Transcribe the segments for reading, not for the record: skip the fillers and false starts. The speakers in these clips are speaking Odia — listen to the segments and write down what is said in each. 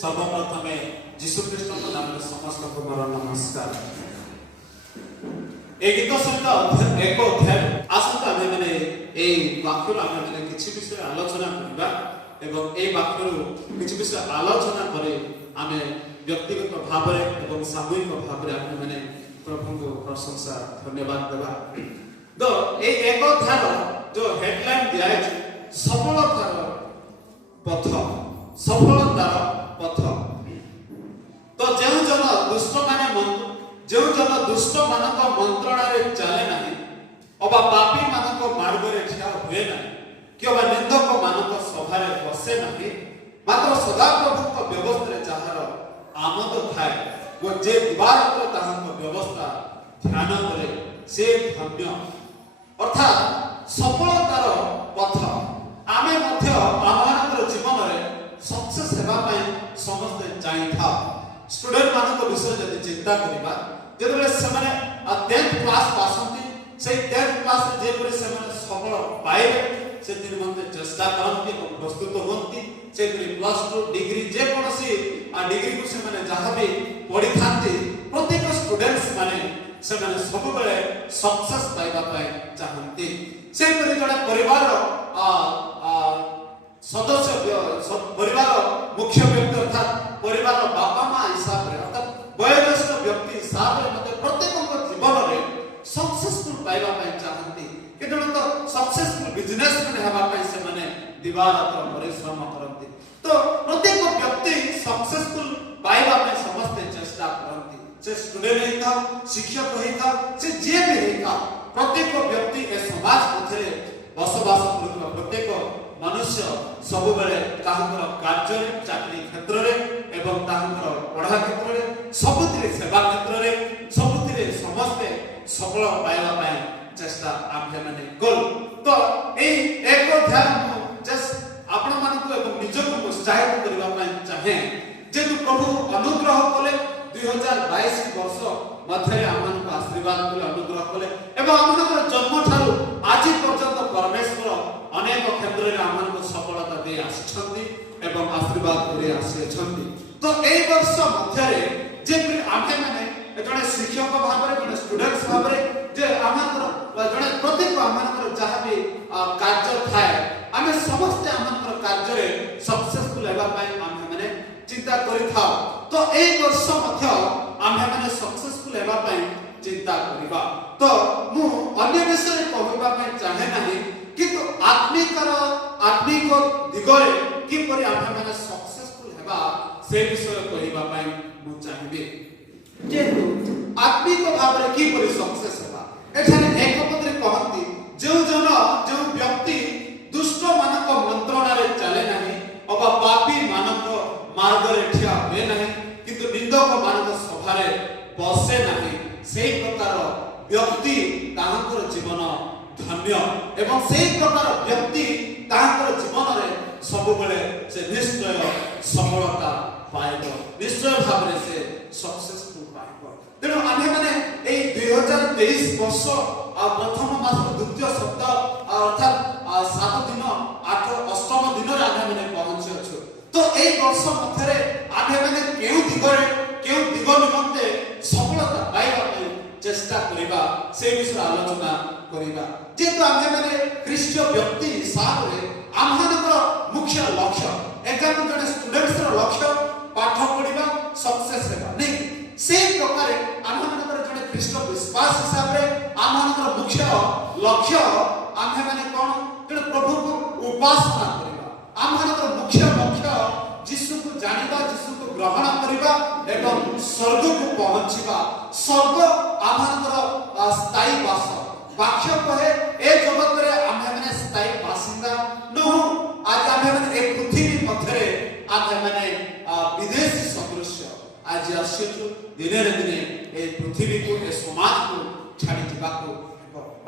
सर्वप्रथमे जीशु ख्रीष्ट नाम समस्त को मोर नमस्कार। ए गीत सहित एक अध्याय आसंता आमे माने ए वाक्य आमे माने किछि विषय आलोचना करबा एवं ए वाक्य किछि विषय आलोचना करे आमे व्यक्तिगत भाव एवं सामूहिक भाव आमे माने प्रभु को प्रशंसा धन्यवाद देबा। तो ए एक अध्याय जो हेडलाइन दिया है सफलतार पथ सफलतार पथ। तो जो जन दुष्ट माने जो जन दुष्ट मानक मंत्रणारे चले नहीं अबा पापी मानक मार्ग रे ठिया हुए नहीं कि अबा निंदक मानक सभा रे बसे नहीं मात्र सदा प्रभु को व्यवस्था रे जहार आमद थाए वो जे द्वार को ताहक व्यवस्था ध्यान करे से धन्य। अर्थात सफलतार पथ आमे मध्य आमानकर जीवन रे सक्सेस हेबा पय समस्त चाहि था। स्टूडेंट मानक विषय जदि चिंता करिबा जेतबे सेमाने 10th क्लास पासंती से 10th क्लास जे परे सेमाने सफल पाइबे से दिन मते चेष्टा करंती प्रस्तुत होंती से प्लस 2 डिग्री जे कोनसी डिग्री को सेमाने जहा भी पढि थांती प्रत्येक स्टूडेंट्स माने सेमाने सब बेले सक्सेस पाइबा पय चाहंती। से परे जडा परिवार सदस्य परिवार मुख्य व्यक्ति अर्थात परिवार बापा माँ हिसाब रे अर्थात वयोज्येष्ठ व्यक्ति हिसाब रे मते प्रत्येक जीवन रे सक्सेसफुल पाइबा पय चाहंती कि जण तो सक्सेसफुल बिजनेसमैन हेबा पय से माने दिवारात परिश्रम करंती। तो प्रत्येक व्यक्ति सक्सेसफुल पाइबा पय समस्त चेष्टा करंती से स्टूडेंट हे था शिक्षक हे था से जे भी हे था प्रत्येक व्यक्ति ए समाज मध्ये बसवास करथुवा प्रत्येक मनुष्य सब बेले ताहंकर कार्य चाकरी क्षेत्र रे एवं ताहंकर पढ़ा क्षेत्र रे सबुतिरे सेवा क्षेत्र रे सबुतिरे समस्त सफल पाइबा पय चेष्टा आमे माने गोल। तो ए एक ध्यान जस्ट आपण मानक एवं निजको उत्साहित करबा पय चाहे जे प्रभु अनुग्रह कले 2022 वर्ष मध्य आमन आशीर्वाद कले अनुग्रह कले एवं आमनकर जन्म ठारू आज पर्यंत परमेश्वर अनेक क्षेत्र रे आमन को सफलता दे आछंती एवं आशीर्वाद करे आछंती। तो एई वर्ष मध्य रे जे आमे माने जने शिक्षक भाव रे जने स्टूडेंट्स भाव रे जे आमनकर जने प्रत्येक आमनकर जहा भी कार्य थाए आमे समस्त आमनकर कार्य रे सक्सेसफुल हेबा पय आमे माने चिंता करि थाओ। तो एई वर्ष मध्य आमे माने सक्सेसफुल हेबा पय चिंता करिबा। तो मु अन्य विषय कहबा पय चाहे नाही किंतु आत्मिक दिगरे किपरि आमे माने सक्सेसफुल हेबा से विषय कहबा पय मु चाहबे। जेतु आत्मिक भाव रे किपरि सक्सेस हेबा एठाने एक पदरे कहंती जो व्यक्ति दुष्ट मानक मंत्रणा रे चले नाही अबा पापी मानक मार्ग रे ठिया होए नाही किंतु निंदक मानक सभा रे बसे नाही सेही प्रकार व्यक्ति ताहंकर जीवन धन्य एवं सेही प्रकार व्यक्ति ताहंकर जीवन रे सब बेले से निश्चय सफलता पाइबो निश्चय भाव रे से सक्सेसफुल पाइबो। तेणु आमे माने ए 2023 वर्ष प्रथम मास द्वितीय सप्ताह अर्थात 7 दिन 8 अष्टम दिन रे आमे माने पहुंची अछु। तो ए वर्ष मध्य रे आमे माने केउ दिग निमंते सफलता पाइबा पय चेष्टा करिबा से विषय आलोचना करिबा। जेतो आमे माने ख्रीष्टीय व्यक्ति हिसाब रे आमहनकर मुख्य लक्ष्य एग्जाम जने स्टूडेंट्स रो लक्ष्य पाठ पढिबा सक्सेस हेबा नै से प्रकार आमहनकर जने ख्रीष्ट विश्वास हिसाब रे आमहनकर मुख्य लक्ष्य आमे माने कोन जने प्रभु को उपासना करिबा आमहनकर मुख्य लक्ष्य यीशु को जानिबा यीशु को ग्रहण करिबा एवं स्वर्ग को पहुंचीबा स्वर्ग आमहनकर स्थायी वास वाक्य कहे ए जगत रे आमे माने स्थायी बासिंदा न हो आज आमे माने एक पृथ्वी मध्य रे आमे माने विदेशी सदृश्य आज आसीछु दिने रे दिने ए पृथ्वी को ए समाज को छाडी दिबा को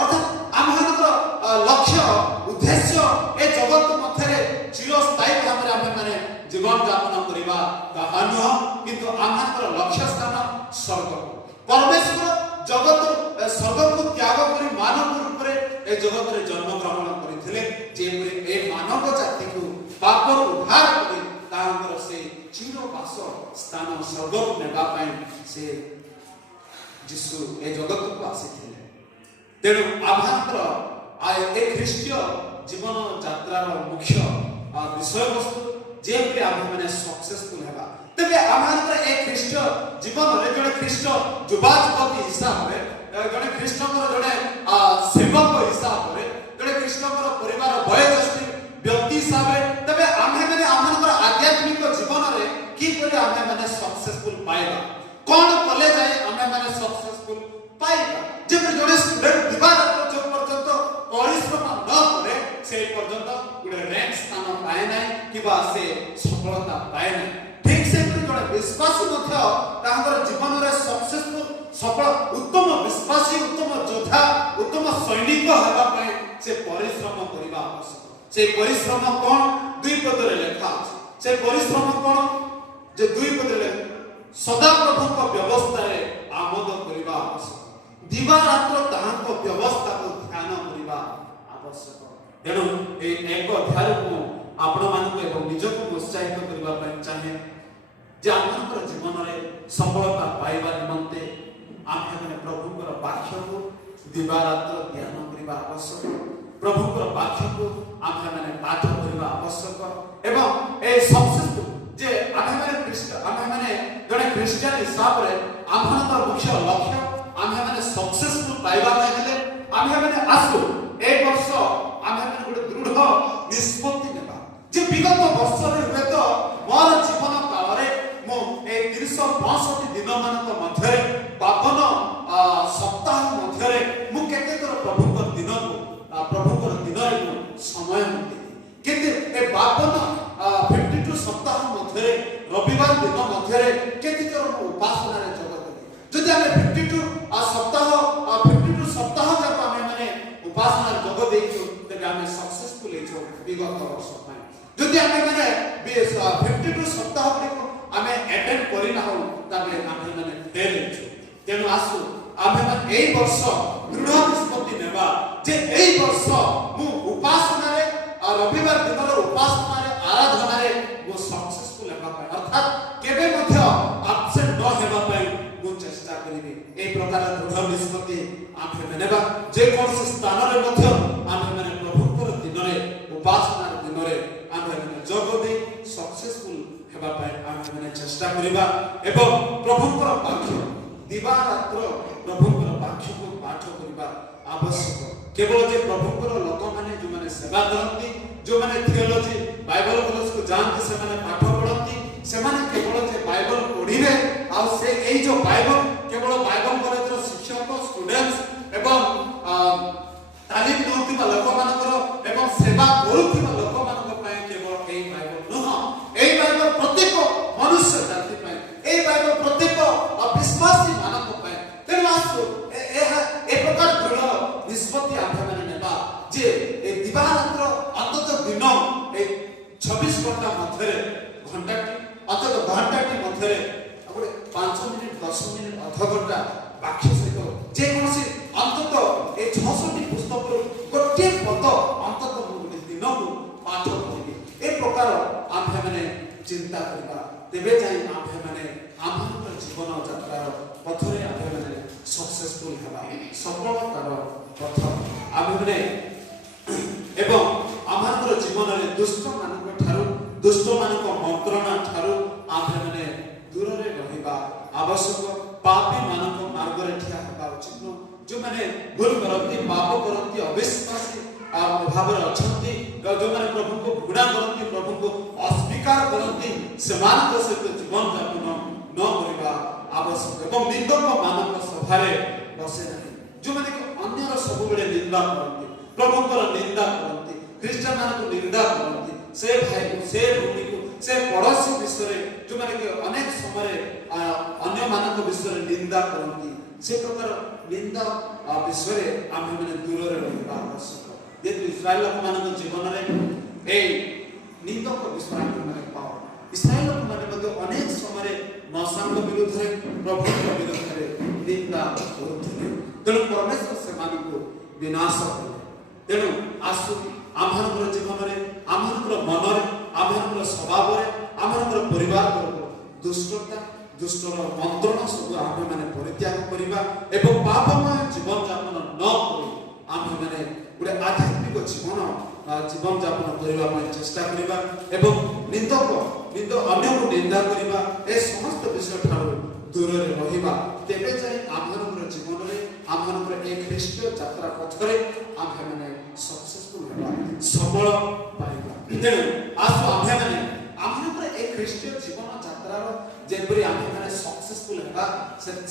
अर्थात आमहनकर लक्ष्य उद्देश्य ए जगत मध्य रे चिरस्थायी भाव रे आमे माने जीवन यापन करिबा कहानी किंतु आमहनकर लक्ष्य स्थान स्वर्ग परमेश्वर जगत स्वर्ग को त्याग करी मानव रूप रे ए जगत रे जन्म ग्रहण करिथिले जे ए मानव जाति को पाप उद्धार करी तांकर से चिर ସ୍ଥାନ ସ୍ୱର୍ଗକୁ ନେବା ପାଇଁ ସେ ଯୀଶୁ ଏ ଜଗତକୁ ଆସିଥିଲେ। ତେଣୁ ଆମ୍ଭଙ୍କର ଏ ଖ୍ରୀଷ୍ଟୀୟ ଜୀବନ ଯାତ୍ରାର ମୁଖ୍ୟ ବିଷୟବସ୍ତୁ ଯେପରି ଆମ୍ଭେମାନେ ସକ୍ସେସଫୁଲ ହେବା। ତେବେ ଆମ୍ଭଙ୍କର ଏ ଖ୍ରୀଷ୍ଟୀୟ ଜୀବନରେ ଜଣେ ଖ୍ରୀଷ୍ଟ ଯୁବା ଯୁବତୀ ହିସାବରେ, ଜଣେ ଖ୍ରୀଷ୍ଟଙ୍କର ଜଣେ ସେବକ ହିସାବରେ, ଜଣେ ଖ୍ରୀଷ୍ଟଙ୍କର ପରିବାର ବୟୋଜ୍ୟେଷ୍ଠ ବ୍ୟକ୍ତି ହିସାବରେ, ତେବେ ଆମ୍ଭେମାନେ ଆମ୍ଭଙ୍କର ଆଧ୍ୟାତ୍ମିକ ଜୀବନରେ କିପରି ଆମ୍ଭେମାନେ ସକ୍ସେସଫୁଲ ପାଇବା, କଣ କଲେ ଯାଇ ଆମ୍ଭେମାନେ ସକ୍ସେସଫୁଲ ପାଇବା। ଯେପରି ଜଣେ ଷ୍ଟୁଡେଣ୍ଟ ଦିବାରାତ୍ର ଯୋଉ ପର୍ଯ୍ୟନ୍ତ ପରିଶ୍ରମ ନ କରେ সেই পর্যন্ত ଗୋଟେ ର୍ୟାଙ୍କ ସ୍ଥାନ ପାଏ ନାହିଁ କିମ୍ବା ସେ ସଫଳତା ପାଏ ନାହିଁ। ଠିକ ସେପରି ଜଣେ ବିଶ୍ୱାସୀ ମଧ୍ୟ ତାଙ୍କର ଜୀବନରେ ସକ୍ସେସଫୁଲ ସଫଳ ଉତ୍ତମ ବିଶ୍ୱାସୀ, ଉତ୍ତମ ଯୋଦ୍ଧା, ଉତ୍ତମ ସୈନିକ ହେବା ପାଇଁ ସେ ପରିଶ୍ରମ କରିବା ଆବଶ୍ୟକ। ସେ ପରିଶ୍ରମ କଣ? ଦୁଇ ପଦରେ ଲେଖା ଅଛି। ସେ ପରିଶ୍ରମ କଣ? ଯେ ଦୁଇ ପଦରେ ସଦାପ୍ରଭୁଙ୍କ ବ୍ୟବସ୍ଥାରେ ଆମୋଦ କରିବା ଆବଶ୍ୟକ। ଦିବାରାତ୍ର ତାହାଙ୍କ ବ୍ୟବସ୍ଥାକୁ ଧ୍ୟାନ କରିବା ଆବଶ୍ୟକ। ତେଣୁ এই ଏକ ଅଧ୍ୟାୟକୁ ଆପଣମାନଙ୍କୁ ଏବଂ ନିଜକୁ ଉତ୍ସାହିତ କରିବା ପାଇଁ ଚାହେଁ ଯେ ଆପଣଙ୍କର ଜୀବନରେ ସଫଳତା ପାଇବା ନିମନ୍ତେ ଆମେମାନେ ପ୍ରଭୁଙ୍କର ବାକ୍ୟକୁ ଦିବାରାତ୍ର ଧ୍ୟାନ କରିବା ଆବଶ୍ୟକ। ପ୍ରଭୁଙ୍କର ବାକ୍ୟକୁ ଆମେମାନେ ପାଠ କରିବା ଆବଶ୍ୟକ ଏବଂ ଏ ସକ୍ସେସଫୁଲ ଯେ ଆମେମାନେ ଜଣେ ଖ୍ରୀଷ୍ଟିଆନ ହିସାବରେ ଆମମାନଙ୍କର ମୁଖ୍ୟ ଲକ୍ଷ୍ୟ ଆମେମାନେ ସକ୍ସେସଫୁଲ ପାଇବା ପାଇଁ ହେଲେ ଆମେମାନେ ଆସୁ ଏ ବର୍ଷ ଆମେମାନେ ଗୋଟେ ଦୃଢ଼ ନିଷ୍ପତ୍ତି ନେବା ଯେ ବିଗତ ବର୍ଷରେ ହୁଏତ ମୋର ଜୀବନ କାଳରେ ମୁଁ ଏ 365 ଦିନମାନଙ୍କ ମଧ୍ୟରେ 52 ସପ୍ତାହ ମଧ୍ୟରେ ମୁଁ କେତେ ଥର ପ୍ରଭୁଙ୍କର ଦିନରେ ମୁଁ ସମୟ ଦେଲି। କେତେ ଏ 52 ସପ୍ତାହ ମଧ୍ୟରେ ରବିବାର ଦିନ ମଧ୍ୟରେ କେତେ ଥର ମୁଁ ଉପାସନାରେ ଯୋଗ ଦେଲି। ଯଦି ଆମେ 52 ସପ୍ତାହ ଯାକ ଆମେମାନେ ଉପାସନାରେ ଯୋଗ ଦେଇଛୁ ତେବେ ଆମେ ସକ୍ସେସଫୁଲ ହେଇଛୁ ବିଗତ ବର୍ଷ ପାଇଁ। ଯଦି ଆମେମାନେ 52 ସପ୍ତାହ ଗୁଡ଼ିକୁ ଆମେ ଆଟେଣ୍ଡ କରିନାହୁଁ ତାହେଲେ ଆମେମାନେ ଫେଲ୍ ହେଇଛୁ। ତେଣୁ ଆସୁ ଆମେମାନେ ଏଇ ବର୍ଷ ଦୃଢ଼ ନିଷ୍ପତ୍ତି ନେବା ଯେ ଏଇ ବର୍ଷ ମୁଁ ଉପାସନାରେ ରବିବାର ଦିନର ଉପାସନାରେ ଆରାଧନାରେ ମୁଁ ସକ୍ସେସଫୁଲ ହେବା ପାଇଁ ଅର୍ଥାତ କେବେ ମଧ୍ୟ ଆବସେଣ୍ଟ ନ ହେବା ପାଇଁ ମୁଁ ଚେଷ୍ଟା କରିବି। এই ପ୍ରକାର ଦୃଢ଼ ନିଷ୍ପତ୍ତି ଆମେ ନେବା। ଯେକୌଣସି ସ୍ଥାନରେ ମଧ୍ୟ ଆମେମାନେ ପ୍ରଭୁଙ୍କର ଦିନରେ ଉପାସନାର ଦିନରେ ଆମେମାନେ ଯୋଗ ଦେଇ ସକ୍ସେସଫୁଲ ହେବା ପାଇଁ ଆମେମାନେ ଚେଷ୍ଟା କରିବା ଏବଂ ପ୍ରଭୁଙ୍କର ବାକ୍ୟ ଦିବାରାତ୍ର ପ୍ରଭୁଙ୍କର ବାକ୍ୟକୁ ପାଠ କରିବା ଆବଶ୍ୟକ। କେବଳ ଯେ ପ୍ରଭୁଙ୍କର ଲୋକମାନେ ଯେଉଁମାନେ ସେବା କରନ୍ତି, ଯେଉଁମାନେ ଥିଓଲୋଜି ବାଇବଲ କଲେଜକୁ ଯାଆନ୍ତି, ସେମାନେ ପାଠ ପଢ଼ନ୍ତି, ସେମାନେ କେବଳ ଯେ ବାଇବଲ ପଢ଼ିବେ ଆଉ ସେ ଏଇ ଯୋଉ ବାଇବଲ କେବଳ ବାଇବଲ କଲେଜର ଶିକ୍ଷକ ଷ୍ଟୁଡେଣ୍ଟସ ଏବଂ ତାଲିମ ନେଉଥିବା ଲୋକମାନଙ୍କର ଏବଂ ସେବା କରୁଥିବା ଲୋକମାନଙ୍କ ପାଇଁ କେବଳ ଏଇ ବାଇବଲ ନୁହଁ, ଏଇ ବାଇବଲ ପ୍ରତ୍ୟେକ ମନୁଷ୍ୟ ଜାତି ପାଇଁ, ଏଇ ବାଇବଲ ପ୍ରତ୍ୟେକ ବିଶ୍ୱାସୀ ମାନଙ୍କ ପାଇଁ। ତେଣୁ ଆସୁ ଏ ପ୍ରକାର ଦୃଢ଼ ନିଷ୍ପତ୍ତି ଆମେମାନେ ନେବା ଯେ ଏ ଦିବାରାତ୍ର ଅନ୍ତତଃ ଦିନ ଏ 24 ଘଣ୍ଟା ମଧ୍ୟରେ ଘଣ୍ଟାଟି ମଧ୍ୟରେ ଗୋଟେ 5 ମିନିଟ 10 ମିନିଟ ଅଧଘଣ୍ଟା ବାକ୍ୟ ସହିତ ଯେକୌଣସି ଅନ୍ତତଃ ଏ 600ଟି ପୁସ୍ତକରୁ ଗୋଟିଏ ପଦ ଅନ୍ତତଃ ମୁଁ ଗୋଟେ ଦିନକୁ ପାଠ କରିବି। ଏ ପ୍ରକାର ଆମ୍ଭେମାନେ ଚିନ୍ତା କରିବା, ତେବେ ଯାଇ ଆମ୍ଭେମାନେ ଆମ୍ଭଙ୍କର ଜୀବନ ଯାତ୍ରାର ପଥରେ ଆମ୍ଭେମାନେ ସକ୍ସେସଫୁଲ ହେବା, ସଫଳତାର ପଥ ଆମ୍ଭେମାନେ ଏବଂ ଆମ୍ଭଙ୍କର ଜୀବନରେ ଦୁଷ୍ଟମାନଙ୍କ ଠାରୁ ଦୁଷ୍ଟମାନଙ୍କ ମନ୍ତ୍ରଣା ଠାରୁ ଆମ୍ଭେମାନେ ଦୂରରେ ରହିବା ଆବଶ୍ୟକ। ପାପୀ ମାନଙ୍କ ମାର୍ଗରେ ଠିଆ ହେବା ଉଚିତ ନୁହଁ। ଯେଉଁମାନେ ଭୁଲ କରନ୍ତି, ପାପ କରନ୍ତି, ଅବିଶ୍ୱାସୀ ଭାବରେ ଅଛନ୍ତି, ଯେଉଁମାନେ ପ୍ରଭୁଙ୍କୁ ଘୃଣା କରନ୍ତି, ପ୍ରଭୁଙ୍କୁ ଅସ୍ୱୀକାର କରନ୍ତି, ସେମାନଙ୍କ ସହିତ ଜୀବନ ଯାପନ ନ କରିବା ଆବଶ୍ୟକ ଏବଂ ନିନ୍ଦକ ମାନଙ୍କ ସଭାରେ ବସେ ନାହିଁ। ଯେଉଁମାନେ କି ଅନ୍ୟର ସବୁବେଳେ ନିନ୍ଦା କରନ୍ତି, ପ୍ରଭୁଙ୍କର ନିନ୍ଦା କରନ୍ତି, ଖ୍ରୀଷ୍ଟିଆନ ମାନଙ୍କୁ ନିନ୍ଦା କରନ୍ତି, ସେ ଭାଇକୁ, ସେ ଭୂମିକୁ, ସେ ପଡ଼ୋଶୀ ବିଷୟରେ ଯେଉଁମାନେ କି ଅନେକ ସମୟରେ ଅନ୍ୟମାନଙ୍କ ବିଷୟରେ ନିନ୍ଦା କରନ୍ତି, ସେ ପ୍ରକାର ନିନ୍ଦା ବିଷୟରେ ଆମେମାନେ ଦୂରରେ ରହିବା ଆବଶ୍ୟକ। ଯେହେତୁ ଇସ୍ରାଏଲ ଲୋକମାନଙ୍କ ଜୀବନରେ ଏଇ ନିନ୍ଦକ ବିଷୟରେ ଆମେମାନେ ପାଉ। ଇସ୍ରାଏଲ ଲୋକମାନେ ମଧ୍ୟ ଅନେକ ସମୟରେ ମଶାଙ୍କ ବିରୁଦ୍ଧରେ, ପ୍ରଭୁଙ୍କ ବିରୁଦ୍ଧରେ ନିନ୍ଦା କରୁଥିଲେ। ତେଣୁ ପରମେଶ୍ୱର ସେମାନଙ୍କୁ ବିନାଶ କଲେ। ତେଣୁ ଆସୁ ଆମମାନଙ୍କର ଜୀବନରେ, ଆମମାନଙ୍କର ମନରେ, ଆମମାନଙ୍କର ସ୍ୱଭାବରେ, ଆମମାନଙ୍କର ପରିବାର ଦୁଷ୍ଟତା ଦୁଷ୍ଟର ମନ୍ତ୍ରଣ ସବୁ ଆମ୍ଭେମାନେ ପରିତ୍ୟାଗ କରିବା ଏବଂ ପାପମୟ ଜୀବନ ଯାପନ ନ କରି ଆମ୍ଭେମାନେ ଗୋଟେ ଆଧ୍ୟାତ୍ମିକ ଜୀବନ ଯାପନ କରିବା ପାଇଁ ଚେଷ୍ଟା କରିବା ଏବଂ ଅନ୍ୟକୁ ନିନ୍ଦା କରିବା ଏ ସମସ୍ତ ବିଷୟ ଠାରୁ ଦୂରରେ ରହିବା। ତେବେ ଯାଇ ଆମ୍ଭମାନଙ୍କର ଜୀବନରେ ଆମ୍ଭମାନଙ୍କର ଏ ଖ୍ରୀଷ୍ଟୀୟ ଯାତ୍ରା ପଥରେ ଆମ୍ଭେମାନେ ସକ୍ସେସଫୁଲ ହେବା, ସଫଳ ପାଇବା। ତେଣୁ ଆସୁ ଆମ୍ଭେମାନେ ଆମ୍ଭମାନଙ୍କର ଏ ଖ୍ରୀଷ୍ଟୀୟ ଜୀବନ ଯାତ୍ରାର ଯେପରି ଆମ୍ଭେମାନେ ସକ୍ସେସଫୁଲ ହେବା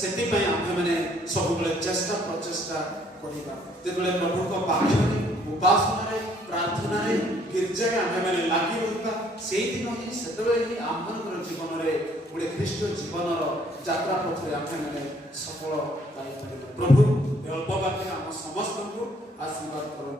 ସେଥିପାଇଁ ଆମ୍ଭେମାନେ ସବୁବେଳେ ଚେଷ୍ଟା ପ୍ରଚେଷ୍ଟା କରିବା। ଯେତେବେଳେ ପ୍ରଭୁଙ୍କ ପାଖରେ ଉପାସନାରେ ପ୍ରାର୍ଥନାରେ ଗିର୍ଜାରେ ଆମ୍ଭେମାନେ ଲାଗି ରହିବା, ସେଇଦିନ ହିଁ ସେତେବେଳେ ହିଁ ଆମ୍ଭମାନଙ୍କର ଜୀବନରେ ଗୋଟେ ଖ୍ରୀଷ୍ଟୀୟ ଜୀବନର ଯାତ୍ରା ପଥରେ ଆମ୍ଭେମାନେ ସଫଳ ପାଇପାରିବା। ପ୍ରଭୁ ଅଳ୍ପ ବାକ୍ୟରେ ଆମ ସମସ୍ତଙ୍କୁ ଆଶୀର୍ବାଦ କରନ୍ତୁ।